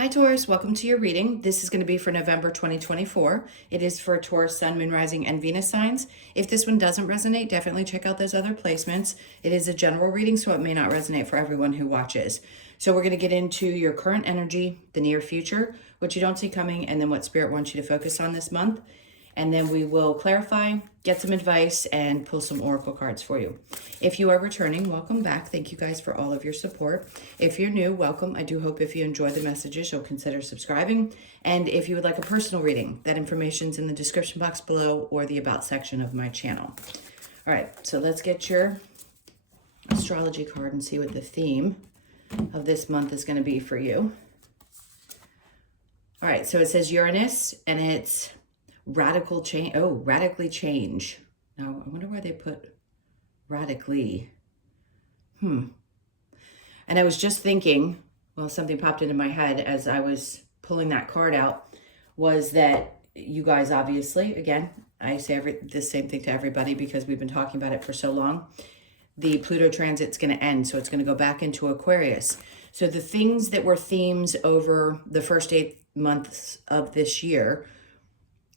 Hi Taurus, welcome to your reading. This is going to be for November 2024. It is for Taurus, Sun, Moon, Rising, and Venus signs. If this one doesn't resonate, definitely check out those other placements. It is a general reading, so it may not resonate for everyone who watches. So we're going to get into your current energy, the near future, what you don't see coming, and then what Spirit wants you to focus on this month. And then we will clarify, get some advice, and pull some oracle cards for you. If you are returning, welcome back. Thank you guys for all of your support. If you're new, welcome. I do hope if you enjoy the messages, you'll consider subscribing. And if you would like a personal reading, that information's in the description box below or the About section of my channel. All right, so let's get your astrology card and see what the theme of this month is going to be for you. All right, so it says Uranus, and it's radical change. Oh, radically change. Now, I wonder why they put radically. And I was just thinking, well, something popped into my head as I was pulling that card out, was that you guys obviously, again, I say the same thing to everybody because we've been talking about it for so long. The Pluto transit's going to end, so it's going to go back into Aquarius. So the things that were themes over the first 8 months of this year,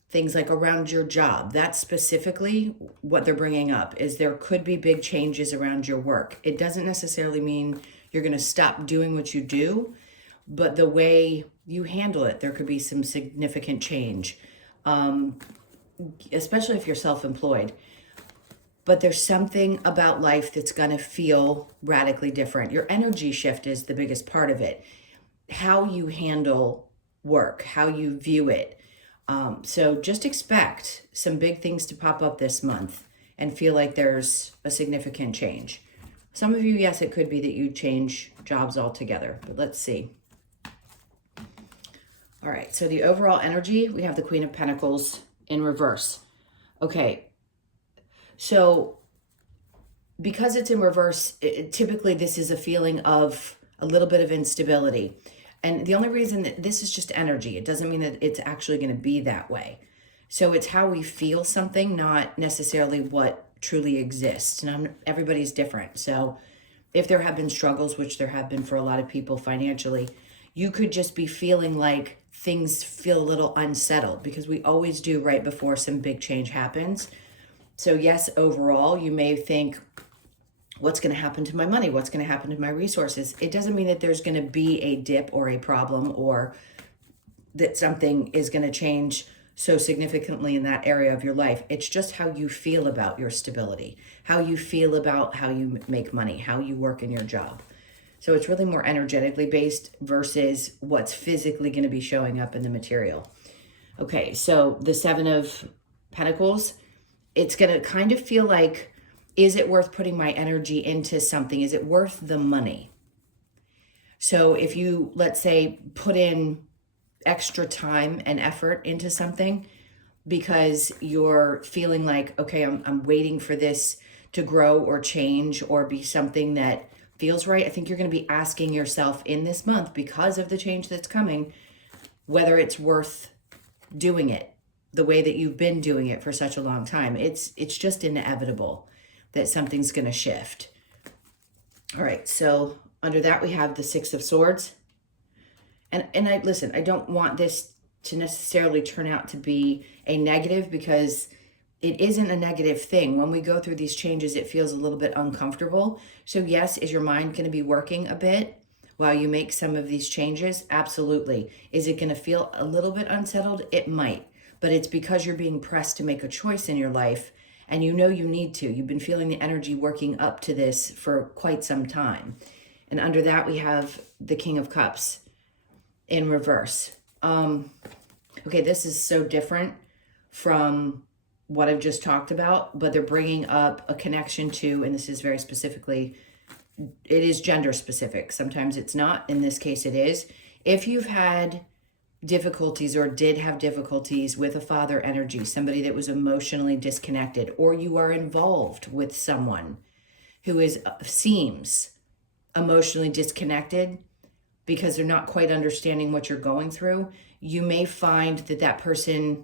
things like around your job, that's specifically what they're bringing up, is there could be big changes around your work. It doesn't necessarily mean you're going to stop doing what you do, but the way you handle it, there could be some significant change, especially if you're self-employed. But there's something about life that's going to feel radically different. Your energy shift is the biggest part of it. How you handle work, how you view it. So just expect some big things to pop up this month and feel like there's a significant change. Some of you, yes, it could be that you change jobs altogether, but let's see. All right, so the overall energy, we have the Queen of Pentacles in reverse. Okay, so because it's in reverse, typically this is a feeling of a little bit of instability. And the only reason that this is just energy, it doesn't mean that it's actually going to be that way. So it's how we feel something, not necessarily what truly exists. And everybody's different. So if there have been struggles, which there have been for a lot of people financially, you could just be feeling like things feel a little unsettled, because we always do right before some big change happens. So yes, overall, you may think, what's going to happen to my money? What's going to happen to my resources? It doesn't mean that there's going to be a dip or a problem, or that something is going to change so significantly in that area of your life. It's just how you feel about your stability, how you feel about how you make money, how you work in your job. So it's really more energetically based versus what's physically going to be showing up in the material. Okay, so the Seven of Pentacles, it's going to kind of feel like, is it worth putting my energy into something? Is it worth the money? So if you, let's say, put in extra time and effort into something because you're feeling like, okay, I'm waiting for this to grow or change or be something that feels right, I think you're going to be asking yourself in this month, because of the change that's coming, whether it's worth doing it the way that you've been doing it for such a long time. It's just inevitable that something's going to shift. All right, so under that we have the Six of Swords. And I don't want this to necessarily turn out to be a negative, because it isn't a negative thing. When we go through these changes, it feels a little bit uncomfortable. So yes, is your mind going to be working a bit while you make some of these changes? Absolutely. Is it going to feel a little bit unsettled? It might, but it's because you're being pressed to make a choice in your life. And you know you need to. You've been feeling the energy working up to this for quite some time. And under that, we have the King of Cups in reverse. Okay, this is so different from what I've just talked about, but they're bringing up a connection to, and this is very specifically, it is gender specific. Sometimes it's not. In this case, it is. If you've had difficulties or did have difficulties with a father energy, somebody that was emotionally disconnected, or you are involved with someone who seems emotionally disconnected because they're not quite understanding what you're going through, you may find that that person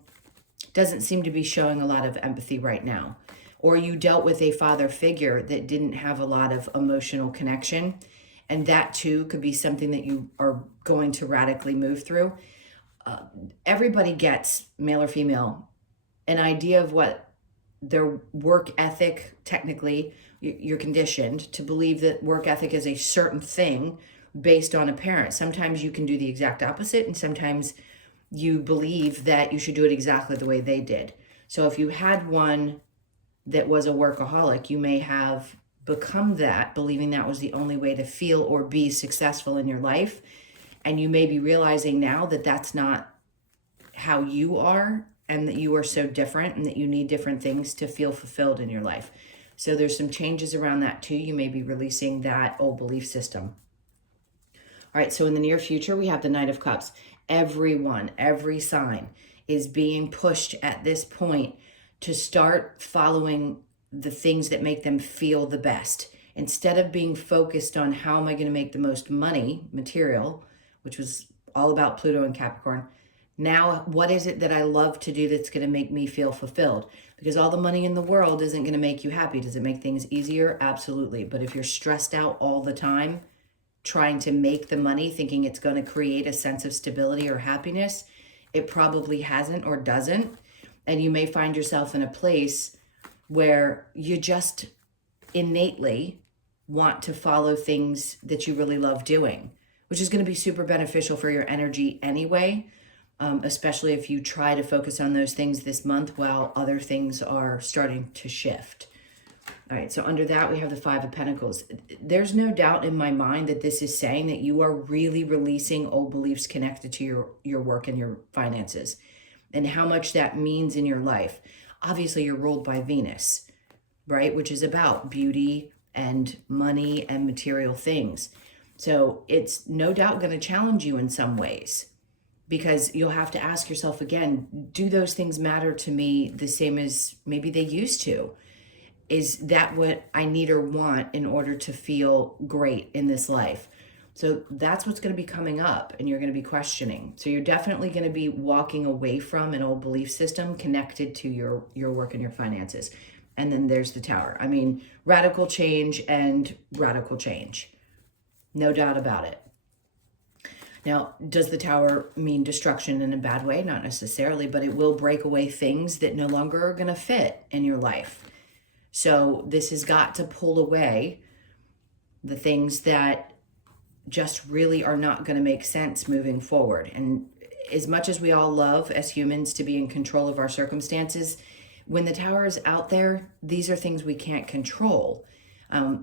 doesn't seem to be showing a lot of empathy right now. Or you dealt with a father figure that didn't have a lot of emotional connection, And that too could be something that you are going to radically move through. Everybody gets, male or female, an idea of what their work ethic, technically, you're conditioned to believe that work ethic is a certain thing based on a parent. Sometimes you can do the exact opposite, and sometimes you believe that you should do it exactly the way they did. So if you had one that was a workaholic, you may have become that, believing that was the only way to feel or be successful in your life. And you may be realizing now that that's not how you are, and that you are so different, and that you need different things to feel fulfilled in your life. So there's some changes around that too. You may be releasing that old belief system. All right, so in the near future, we have the Knight of Cups. Everyone, every sign is being pushed at this point to start following the things that make them feel the best. Instead of being focused on how am I going to make the most money, material, which was all about Pluto and Capricorn. Now, what is it that I love to do that's going to make me feel fulfilled? Because all the money in the world isn't going to make you happy. Does it make things easier? Absolutely. But if you're stressed out all the time, trying to make the money, thinking it's going to create a sense of stability or happiness, it probably hasn't or doesn't. And you may find yourself in a place where you just innately want to follow things that you really love doing, which is going to be super beneficial for your energy anyway, especially if you try to focus on those things this month while other things are starting to shift. All right, so under that, we have the Five of Pentacles. There's no doubt in my mind that this is saying that you are really releasing old beliefs connected to your work and your finances and how much that means in your life. Obviously, you're ruled by Venus, right? Which is about beauty and money and material things. So it's no doubt going to challenge you in some ways, because you'll have to ask yourself again, do those things matter to me the same as maybe they used to? Is that what I need or want in order to feel great in this life? So that's what's going to be coming up, and you're going to be questioning. So you're definitely going to be walking away from an old belief system connected to your work and your finances. And then there's the Tower. I mean, radical change and radical change. No doubt about it. Now, does the Tower mean destruction in a bad way? Not necessarily, but it will break away things that no longer are going to fit in your life. So this has got to pull away the things that just really are not going to make sense moving forward. And as much as we all love as humans to be in control of our circumstances, when the Tower is out there, these are things we can't control.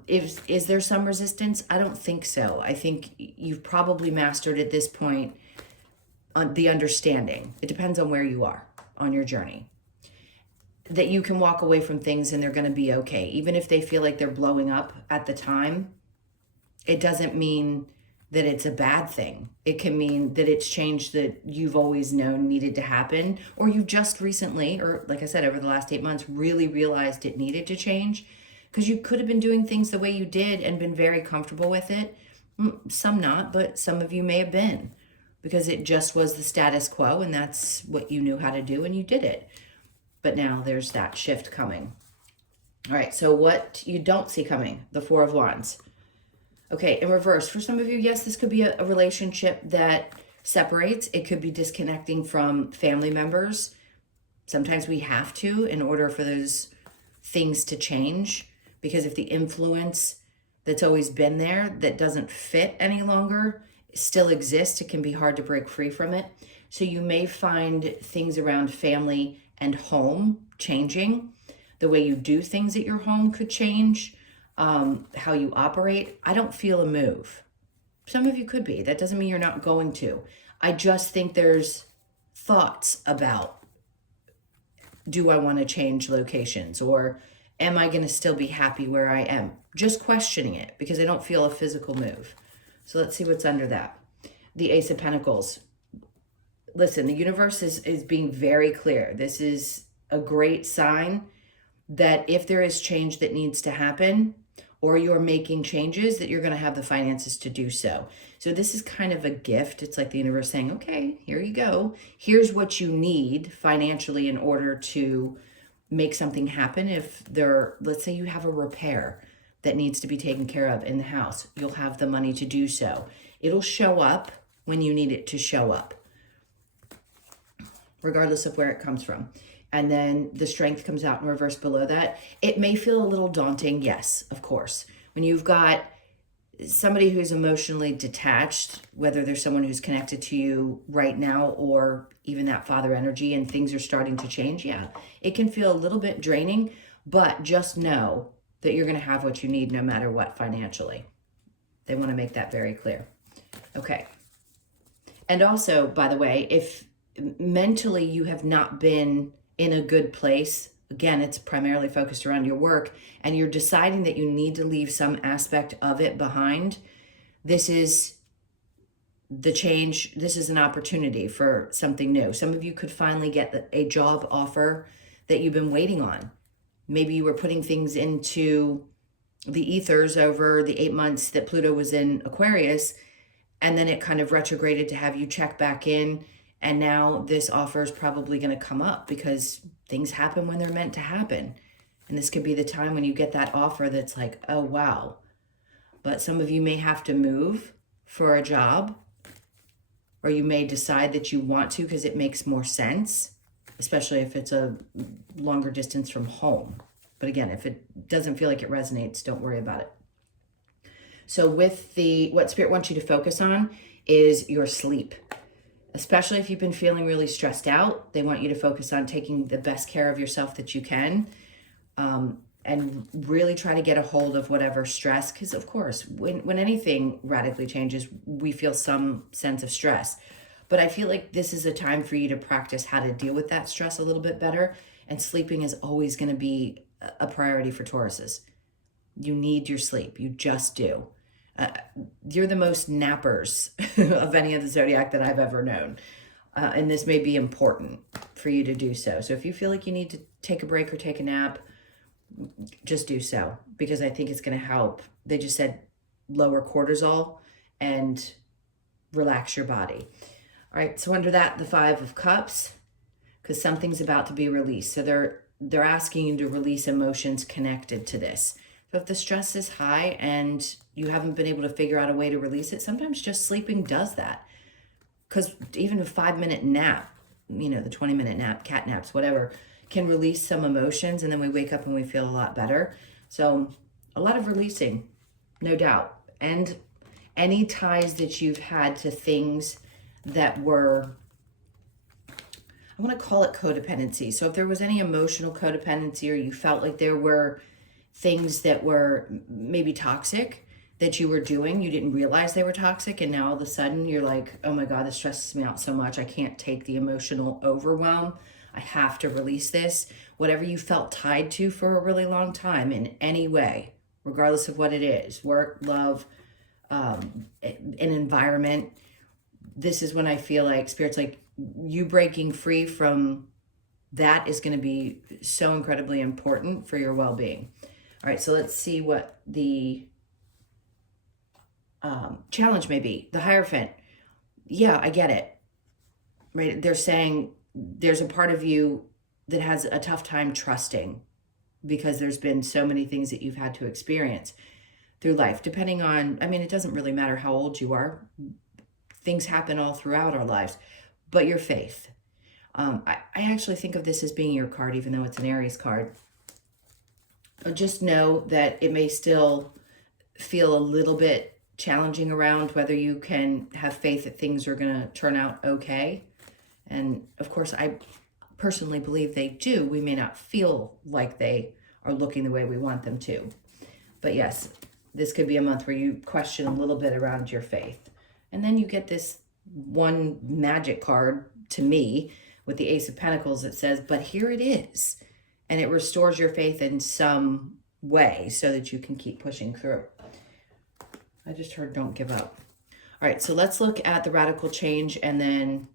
Is there some resistance? I don't think so. I think you've probably mastered at this point on the understanding. It depends on where you are on your journey, that you can walk away from things and they're going to be okay. Even if they feel like they're blowing up at the time, it doesn't mean that it's a bad thing. It can mean that it's change that you've always known needed to happen, or you just recently, or like I said, over the last 8 months, really realized it needed to change, because you could have been doing things the way you did and been very comfortable with it. Some not, but some of you may have been, because it just was the status quo and that's what you knew how to do and you did it. But now there's that shift coming. All right, so what you don't see coming, the Four of Wands. Okay, in reverse, for some of you, yes, this could be a relationship that separates. It could be disconnecting from family members. Sometimes we have to in order for those things to change, because if the influence that's always been there that doesn't fit any longer still exists, it can be hard to break free from it. So you may find things around family and home changing. The way you do things at your home could change. How you operate. I don't feel a move. Some of you could be. That doesn't mean you're not going to. I just think there's thoughts about, do I want to change locations, or am I going to still be happy where I am? Just questioning it, because I don't feel a physical move. So let's see what's under that. The Ace of Pentacles. Listen, the universe is being very clear. This is a great sign that if there is change that needs to happen, or you're making changes, that you're going to have the finances to do so. So this is kind of a gift. It's like the universe saying, okay, here you go. Here's what you need financially in order to make something happen. If let's say you have a repair that needs to be taken care of in the house. You'll have the money to do so. It'll show up when you need it to show up, regardless of where it comes from. And then the strength comes out in reverse below that. It may feel a little daunting, yes, of course. When you've got somebody who's emotionally detached, whether there's someone who's connected to you right now or even that father energy, and things are starting to change, yeah, it can feel a little bit draining, but just know that you're going to have what you need no matter what financially. They want to make that very clear. Okay. And also, by the way, if mentally you have not been in a good place, again, it's primarily focused around your work, and you're deciding that you need to leave some aspect of it behind, this is the change. This is an opportunity for something new. Some of you could finally get a job offer that you've been waiting on. Maybe you were putting things into the ethers over the 8 months that Pluto was in Aquarius, and then it kind of retrograded to have you check back in. And now this offer is probably going to come up because things happen when they're meant to happen. And this could be the time when you get that offer that's like, oh, wow. But some of you may have to move for a job, or you may decide that you want to because it makes more sense, especially if it's a longer distance from home. But again, if it doesn't feel like it resonates, don't worry about it. So with what Spirit wants you to focus on is your sleep. Especially if you've been feeling really stressed out, they want you to focus on taking the best care of yourself that you can, and really try to get a hold of whatever stress. Because of course, when anything radically changes, we feel some sense of stress. But I feel like this is a time for you to practice how to deal with that stress a little bit better. And sleeping is always going to be a priority for Tauruses. You need your sleep. You just do. You're the most nappers of any of the zodiac that I've ever known. And this may be important for you to do so. So if you feel like you need to take a break or take a nap, just do so, because I think it's going to help. They just said lower cortisol and relax your body. All right. So under that, the 5 of Cups, because something's about to be released. So they're asking you to release emotions connected to this. So if the stress is high and you haven't been able to figure out a way to release it, sometimes just sleeping does that. Because even a 5-minute nap, the 20-minute nap, cat naps, whatever, can release some emotions, and then we wake up and we feel a lot better. So a lot of releasing, no doubt. And any ties that you've had to things that were, I want to call it codependency. So if there was any emotional codependency, or you felt like there were things that were maybe toxic that you were doing, you didn't realize they were toxic, and now all of a sudden you're like, oh my God, this stresses me out so much. I can't take the emotional overwhelm. I have to release this. Whatever you felt tied to for a really long time in any way, regardless of what it is, work, love, an environment, this is when I feel like Spirit's like, you breaking free from that is going to be so incredibly important for your well-being. All right, so let's see what the challenge may be. The Hierophant. Yeah, I get it. Right? They're saying there's a part of you that has a tough time trusting because there's been so many things that you've had to experience through life. Depending on, it doesn't really matter how old you are. Things happen all throughout our lives. But your faith. I actually think of this as being your card, even though it's an Aries card. Just know that it may still feel a little bit challenging around whether you can have faith that things are going to turn out okay. And of course, I personally believe they do. We may not feel like they are looking the way we want them to. But yes, this could be a month where you question a little bit around your faith. And then you get this one magic card to me with the Ace of Pentacles that says, but here it is. And it restores your faith in some way so that you can keep pushing through. I just heard don't give up. All right, so let's look at the radical change and then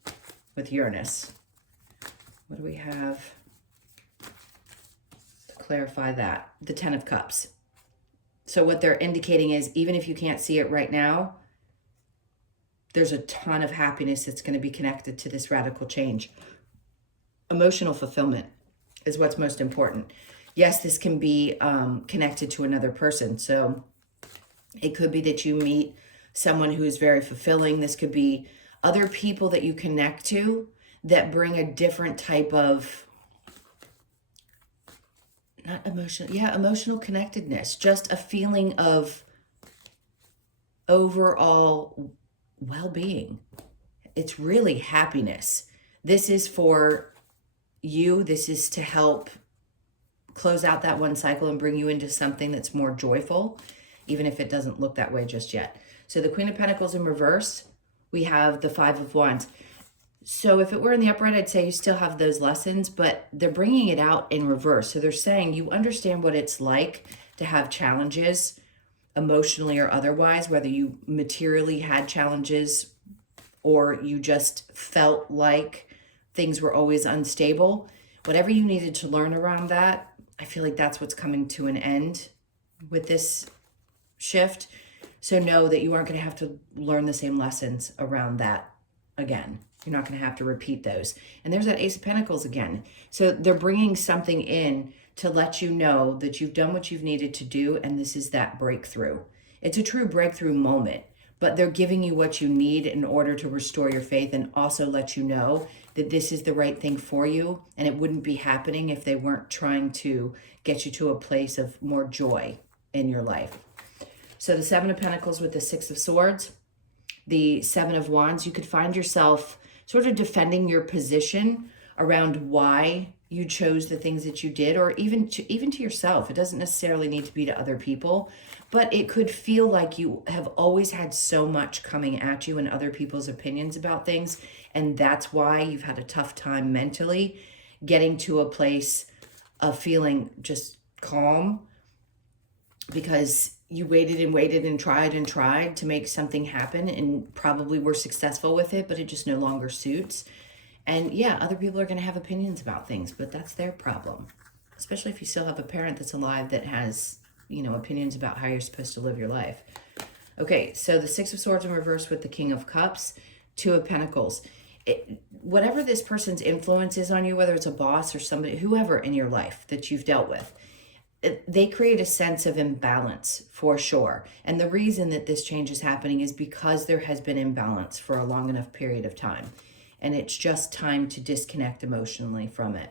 with Uranus. What do we have to clarify that? The 10 of Cups. So what they're indicating is even if you can't see it right now, there's a ton of happiness that's going to be connected to this radical change. Emotional fulfillment is what's most important. Yes, this can be connected to another person. So it could be that you meet someone who is very fulfilling. This could be other people that you connect to that bring a different type of, not emotional, yeah, emotional connectedness, just a feeling of overall well-being. It's really happiness. This is for you. This is to help close out that one cycle and bring you into something that's more joyful, even if it doesn't look that way just yet. So the Queen of Pentacles in reverse, we have the Five of Wands. So if it were in the upright, I'd say you still have those lessons, but they're bringing it out in reverse. So they're saying you understand what it's like to have challenges, emotionally or otherwise, whether you materially had challenges or you just felt like things were always unstable. Whatever you needed to learn around that, I feel like that's what's coming to an end with this shift. So know that you aren't going to have to learn the same lessons around that again. You're not going to have to repeat those. And there's that Ace of Pentacles again. So they're bringing something in to let you know that you've done what you've needed to do, and this is that breakthrough. It's a true breakthrough moment, but they're giving you what you need in order to restore your faith and also let you know that this is the right thing for you, and it wouldn't be happening if they weren't trying to get you to a place of more joy in your life. So the Seven of Pentacles with the Six of Swords, the Seven of Wands, you could find yourself sort of defending your position around why you chose the things that you did, or even to yourself. It doesn't necessarily need to be to other people, but it could feel like you have always had so much coming at you and other people's opinions about things, and that's why you've had a tough time mentally getting to a place of feeling just calm, because you waited and waited and tried to make something happen and probably were successful with it, but it just no longer suits. And yeah, other people are going to have opinions about things, but that's their problem. Especially if you still have a parent that's alive that has, you know, opinions about how you're supposed to live your life. Okay, so the Six of Swords in reverse with the King of Cups, Two of Pentacles. Whatever this person's influence is on you, whether it's a boss or somebody, whoever in your life that you've dealt with, they create a sense of imbalance for sure. And the reason that this change is happening is because there has been imbalance for a long enough period of time. And it's just time to disconnect emotionally from it.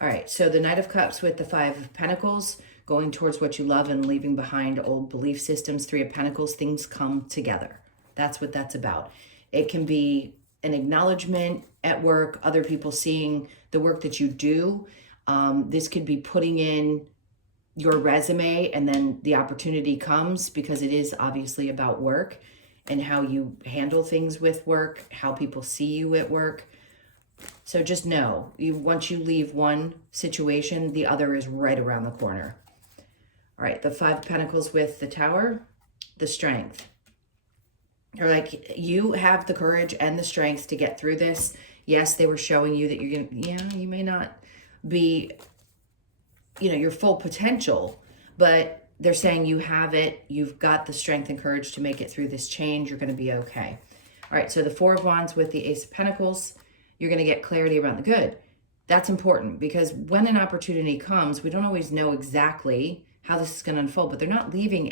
All right, so the Knight of Cups with the Five of Pentacles, going towards what you love and leaving behind old belief systems. Three of Pentacles, things come together. That's what that's about. It can be an acknowledgement at work, other people seeing the work that you do. This could be putting in your resume and then the opportunity comes, because it is obviously about work and how you handle things with work, how people see you at work. So just know, once you leave one situation, the other is right around the corner. All right, the Five of Pentacles with the Tower, the Strength. You're like, you have the courage and the strength to get through this. Yes, they were showing you that you're going to, yeah, you may not be, you know, your full potential, but they're saying you have it. You've got the strength and courage to make it through this change. You're going to be okay. All right, so the Four of Wands with the Ace of Pentacles, you're going to get clarity around the good. That's important, because when an opportunity comes, we don't always know exactly how this is going to unfold, but they're not leaving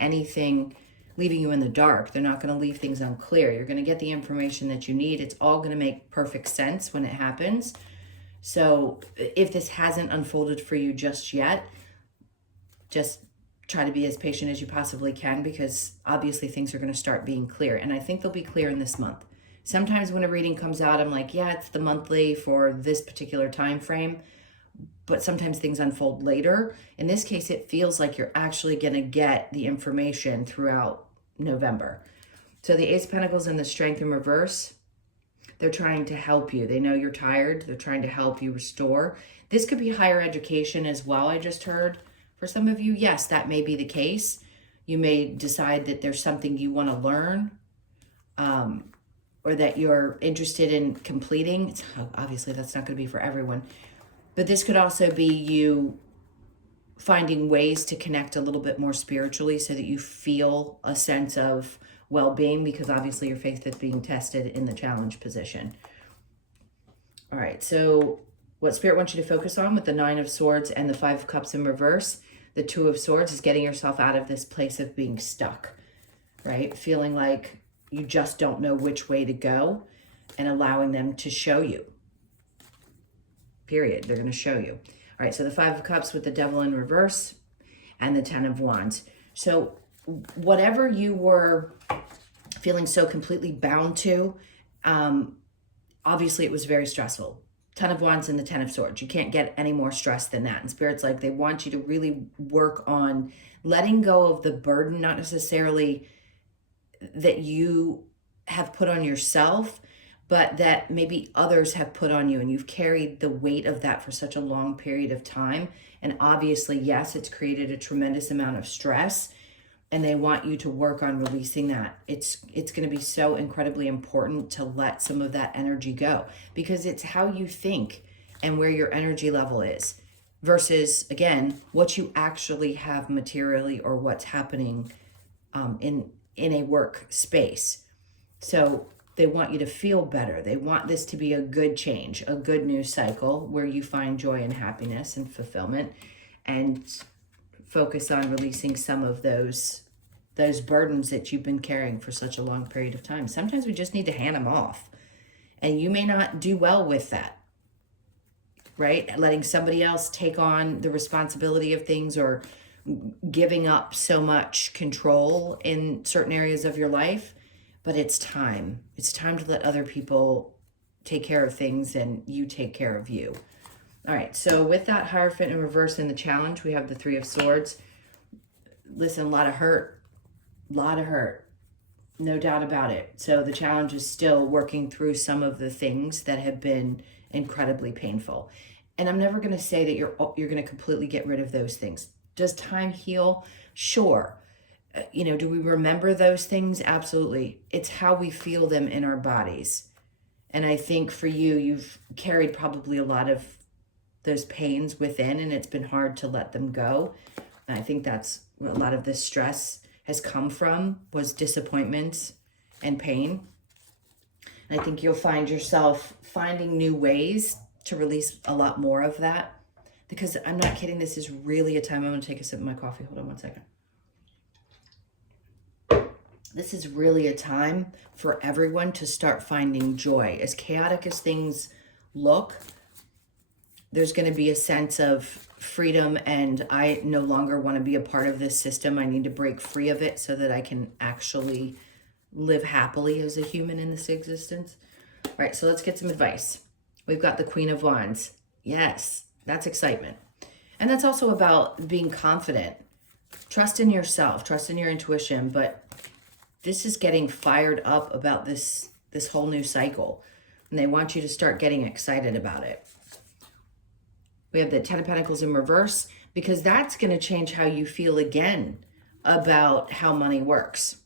you in the dark. They're not going to leave things unclear. You're going to get the information that you need. It's all going to make perfect sense when it happens. So if this hasn't unfolded for you just yet, just try to be as patient as you possibly can, because obviously things are going to start being clear. And I think they'll be clear in this month. Sometimes when a reading comes out, I'm like, yeah, it's the monthly for this particular time frame. But sometimes things unfold later. In this case, it feels like you're actually going to get the information throughout November. So the Ace of Pentacles and the Strength in reverse, they're trying to help you. They know you're tired. They're trying to help you restore. This could be higher education as well, I just heard. For some of you, yes, that may be the case. You may decide that there's something you want to learn, or that you're interested in completing. Obviously, that's not going to be for everyone. But this could also be you finding ways to connect a little bit more spiritually so that you feel a sense of well-being, because obviously your faith is being tested in the challenge position. All right, so what Spirit wants you to focus on with the Nine of Swords and the Five of Cups in reverse, the Two of Swords, is getting yourself out of this place of being stuck, right? Feeling like you just don't know which way to go, and allowing them to show you. Period. They're going to show you. All right, so the Five of Cups with the Devil in reverse and the Ten of Wands. So whatever you were feeling so completely bound to, obviously it was very stressful. Ten of Wands and the Ten of Swords. You can't get any more stress than that. And Spirit's like, they want you to really work on letting go of the burden, not necessarily that you have put on yourself, but that maybe others have put on you, and you've carried the weight of that for such a long period of time. And obviously, yes, it's created a tremendous amount of stress, and they want you to work on releasing that. It's going to be so incredibly important to let some of that energy go, because it's how you think and where your energy level is versus, again, what you actually have materially or what's happening in a work space. So they want you to feel better. They want this to be a good change, a good news cycle where you find joy and happiness and fulfillment, and focus on releasing some of those burdens that you've been carrying for such a long period of time. Sometimes we just need to hand them off. And you may not do well with that, right? Letting somebody else take on the responsibility of things, or giving up so much control in certain areas of your life. But it's time. It's time to let other people take care of things and you take care of you. All right, so with that Hierophant in reverse in the challenge, we have the Three of Swords. Listen, a lot of hurt. No doubt about it. So the challenge is still working through some of the things that have been incredibly painful. And I'm never going to say that you're going to completely get rid of those things. Does time heal? Sure. Do we remember those things? Absolutely. It's how we feel them in our bodies. And I think for you, you've carried probably a lot of those pains within, and it's been hard to let them go. And I think that's what a lot of this stress has come from, was disappointment and pain. And I think you'll find yourself finding new ways to release a lot more of that. Because I'm not kidding, this is really a time. I'm going to take a sip of my coffee. Hold on one second. This is really a time for everyone to start finding joy. As chaotic as things look, there's going to be a sense of freedom, and I no longer want to be a part of this system. I need to break free of it so that I can actually live happily as a human in this existence. All right, so let's get some advice. We've got the Queen of Wands. Yes, that's excitement. And that's also about being confident. Trust in yourself, trust in your intuition, but this is getting fired up about this whole new cycle. And they want you to start getting excited about it. We have the Ten of Pentacles in reverse, because that's going to change how you feel again about how money works.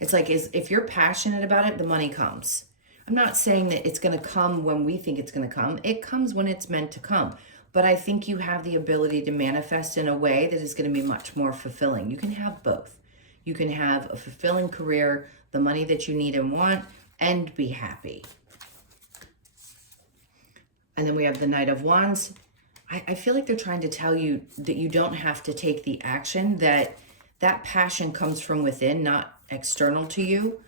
It's like, if you're passionate about it, the money comes. I'm not saying that it's going to come when we think it's going to come. It comes when it's meant to come. But I think you have the ability to manifest in a way that is going to be much more fulfilling. You can have both. You can have a fulfilling career, the money that you need and want, and be happy. And then we have the Knight of Wands. I feel like they're trying to tell you that you don't have to take the action, that passion comes from within, not external to you.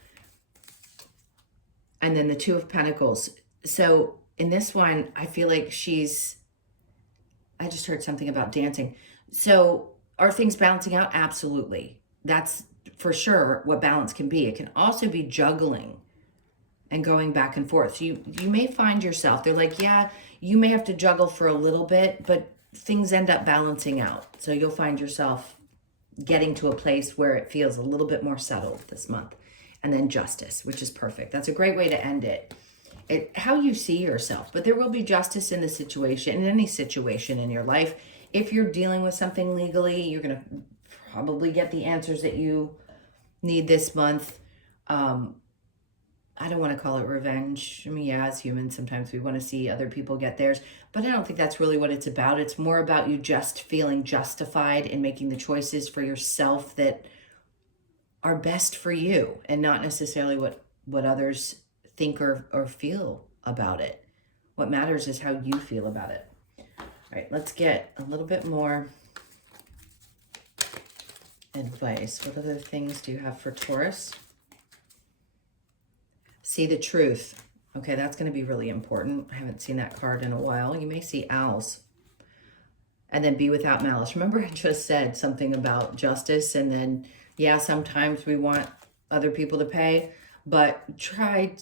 And then the Two of Pentacles. So in this one, I feel like I just heard something about dancing. So are things balancing out? Absolutely. That's for sure what balance can be. It can also be juggling and going back and forth. So you may find yourself, they're like, yeah, you may have to juggle for a little bit, but things end up balancing out. So you'll find yourself getting to a place where it feels a little bit more settled this month. And then Justice, which is perfect. That's a great way to end it. How you see yourself, but there will be justice in the situation, in any situation in your life. If you're dealing with something legally, you're going to probably get the answers that you need this month. I don't want to call it revenge. I mean, yeah, as humans, sometimes we want to see other people get theirs, but I don't think that's really what it's about. It's more about you just feeling justified in making the choices for yourself that are best for you, and not necessarily what others think or feel about it. What matters is how you feel about it. All right, let's get a little bit more advice. What other things do you have for Taurus? See the truth. Okay, that's going to be really important. I haven't seen that card in a while. You may see owls. And then be without malice. Remember I just said something about justice, and then, yeah, sometimes we want other people to pay, but try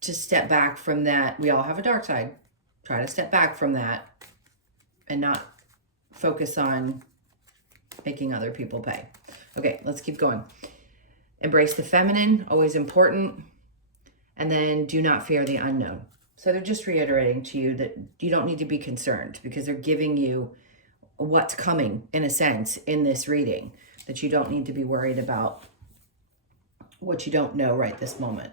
to step back from that. We all have a dark side. Try to step back from that and not focus on making other people pay. Okay, let's keep going. Embrace the feminine, always important. And then do not fear the unknown. So they're just reiterating to you that you don't need to be concerned, because they're giving you what's coming, in a sense, in this reading, that you don't need to be worried about what you don't know right this moment.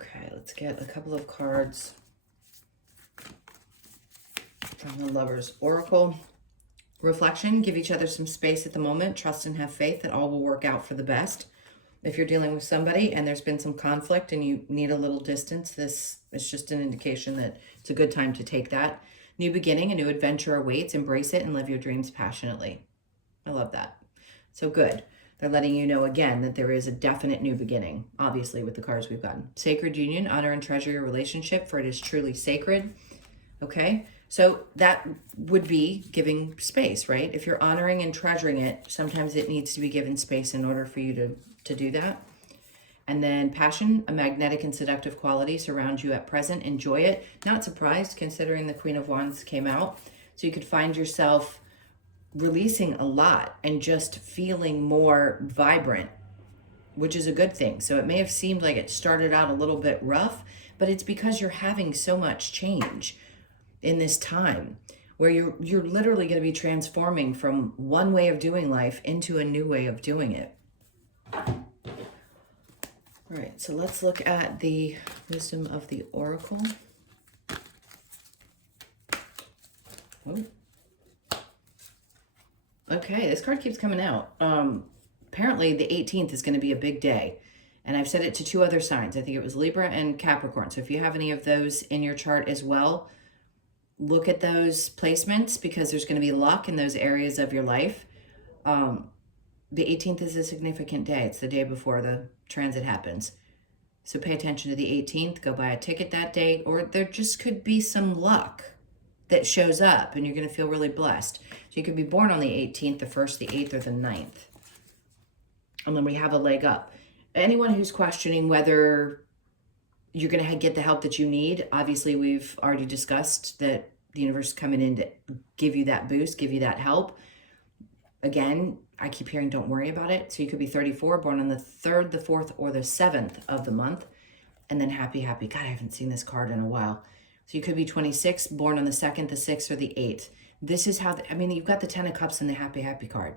Okay, let's get a couple of cards from the Lover's Oracle. Reflection, give each other some space at the moment. Trust and have faith that all will work out for the best. If you're dealing with somebody and there's been some conflict and you need a little distance, this is just an indication that it's a good time to take that. New beginning, a new adventure awaits. Embrace it and live your dreams passionately. I love that. So good. They're letting you know again that there is a definite new beginning, obviously, with the cards we've gotten. Sacred union, honor and treasure your relationship, for it is truly sacred. Okay, so that would be giving space, right? If you're honoring and treasuring it, sometimes it needs to be given space in order for you to do that. And then passion, a magnetic and seductive quality surrounds you at present. Enjoy it. Not surprised, considering the Queen of Wands came out. So you could find yourself releasing a lot and just feeling more vibrant, which is a good thing. So it may have seemed like it started out a little bit rough, but it's because you're having so much change in this time where you're literally going to be transforming from one way of doing life into a new way of doing it. All right, so let's look at the wisdom of the Oracle. Oh. Okay, this card keeps coming out. Apparently the 18th is going to be a big day. And I've said it to two other signs. I think it was Libra and Capricorn. So if you have any of those in your chart as well, look at those placements, because there's going to be luck in those areas of your life. The 18th is a significant day. It's the day before the transit happens. So pay attention to the 18th. Go buy a ticket that day. Or there just could be some luck that shows up and you're going to feel really blessed. So you could be born on the 18th, the 1st, the 8th, or the 9th. And then we have a leg up. Anyone who's questioning whether you're going to get the help that you need, obviously we've already discussed that the universe is coming in to give you that boost, give you that help. Again, I keep hearing don't worry about it. So you could be 34, born on the 3rd, the 4th, or the 7th of the month. And then happy. God, I haven't seen this card in a while. So you could be 26, born on the 2nd, the 6th, or the 8th. This is how, you've got the 10 of Cups and the happy card.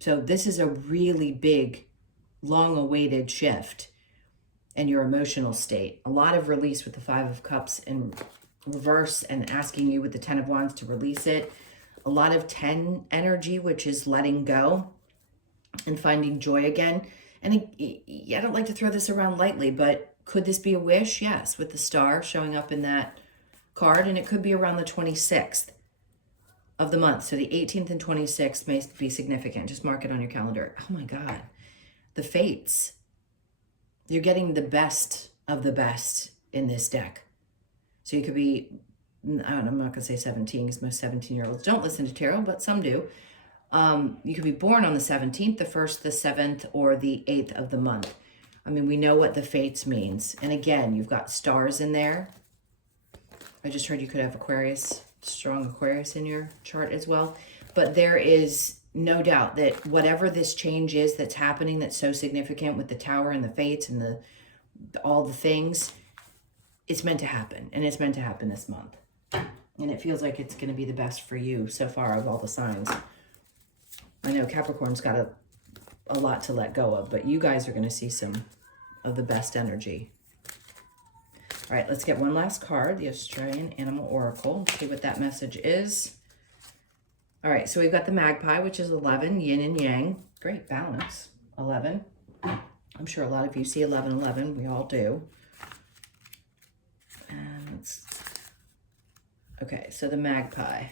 So this is a really big, long-awaited shift in your emotional state. A lot of release with the 5 of Cups in reverse and asking you with the 10 of Wands to release it. A lot of 10 energy, which is letting go and finding joy again. And I don't like to throw this around lightly, but could this be a wish? Yes, with the star showing up in that card. And it could be around the 26th of the month. So the 18th and 26th may be significant. Just mark it on your calendar. Oh my God. The fates. You're getting the best of the best in this deck. So you could be, I'm not going to say 17 because most 17-year-olds don't listen to tarot, but some do. You could be born on the 17th, the 1st, the 7th, or the 8th of the month. We know what the fates means. And again, you've got stars in there. I just heard you could have Aquarius, strong Aquarius in your chart as well. But there is no doubt that whatever this change is that's happening that's so significant with the Tower and the fates and all the things, it's meant to happen. And it's meant to happen this month. And it feels like it's going to be the best for you so far of all the signs. I know Capricorn's got a lot to let go of, but you guys are going to see some of the best energy. All right, let's get one last card, the Australian Animal Oracle. See what that message is. All right, so we've got the Magpie, which is 11, yin and yang. Great balance, 11. I'm sure a lot of you see 11, 11. We all do. balance. Okay, so the magpie.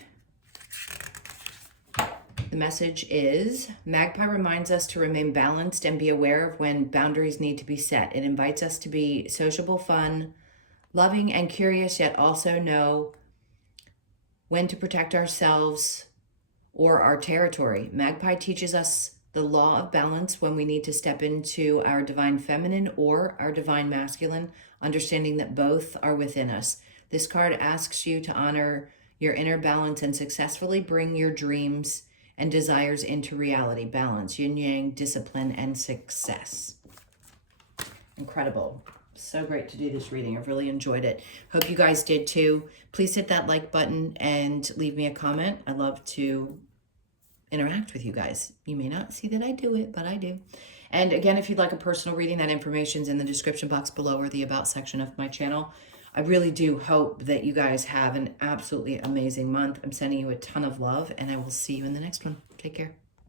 The message is, magpie reminds us to remain balanced and be aware of when boundaries need to be set. It invites us to be sociable, fun, loving, and curious, yet also know when to protect ourselves or our territory. Magpie teaches us the law of balance when we need to step into our divine feminine or our divine masculine, understanding that both are within us. This card asks you to honor your inner balance and successfully bring your dreams and desires into reality. Balance, yin yang, discipline, and success. Incredible. So great to do this reading. I've really enjoyed it. Hope you guys did too. Please hit that like button and leave me a comment. I love to interact with you guys. You may not see that I do it, but I do. And again, if you'd like a personal reading, that information's in the description box below or the About section of my channel. I really do hope that you guys have an absolutely amazing month. I'm sending you a ton of love, and I will see you in the next one. Take care.